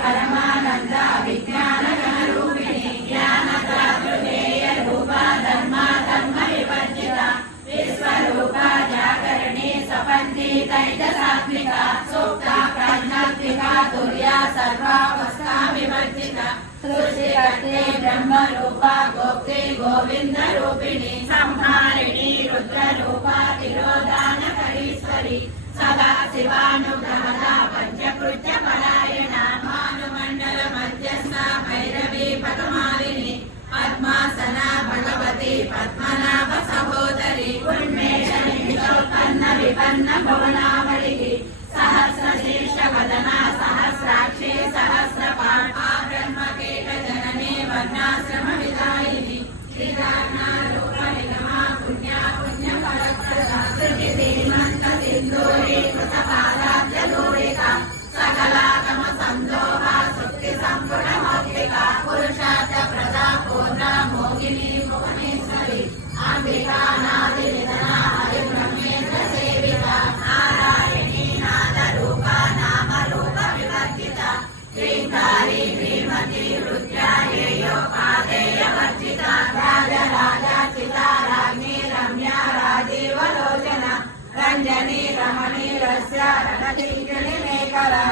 परमानंद विज्ञान रूपिणी ज्ञान त्रातृमेय रूपा धर्मा धर्म विवर्जिता विश्वरूपा जागरणी सपन्ति तैजसात्मिका सूक्ता प्राज्ञात्मिका तुर्या सर्वावस्था विवर्जिता सृष्टिकर्ते ब्रह्म रूपा गोप्ते गोविंद रूपिणी संहारिणी रुद्र रूपा तिरोधानकरीश्वरी सदा शिवानुग्रहदा पंचकृत्य परायणा भानुमंडल मध्यस्था भैरवी पद्मालिनी पद्मासना भगवती पद्मनाभ सहोदरी उन्मेषोत्पन्न विपन्न भुवनावली सहस्रशीर्ष वदना सहस्राक्षी सहस्रपाठा ब्रह्मकेट जननी वर्णाश्रम विदायिनी श्रीरामा रूप निगमा पुण्या पुण्य फलप्रदा कृतिमंत सिंधूरी कृतपादाब्जलोलिका सकलागम संदोहा सुक्ति संपूर्ण मौक्तिका पुरुषार्थ प्रदा पूर्णा मोहिनी भुवनेश्वरी अंबिका नादि निधना हरि ब्रह्मेन्द्र सेविता नारायणी नाद रूपा नाम रूप विवर्जिता श्रीकारि श्रीमती रुद्रायेयो पादेय वर्जिता राजराजाचिता राज्ञी रम्या राजीवलोचना रंजनी रमणी रस्या रणकिंकिणी मेखला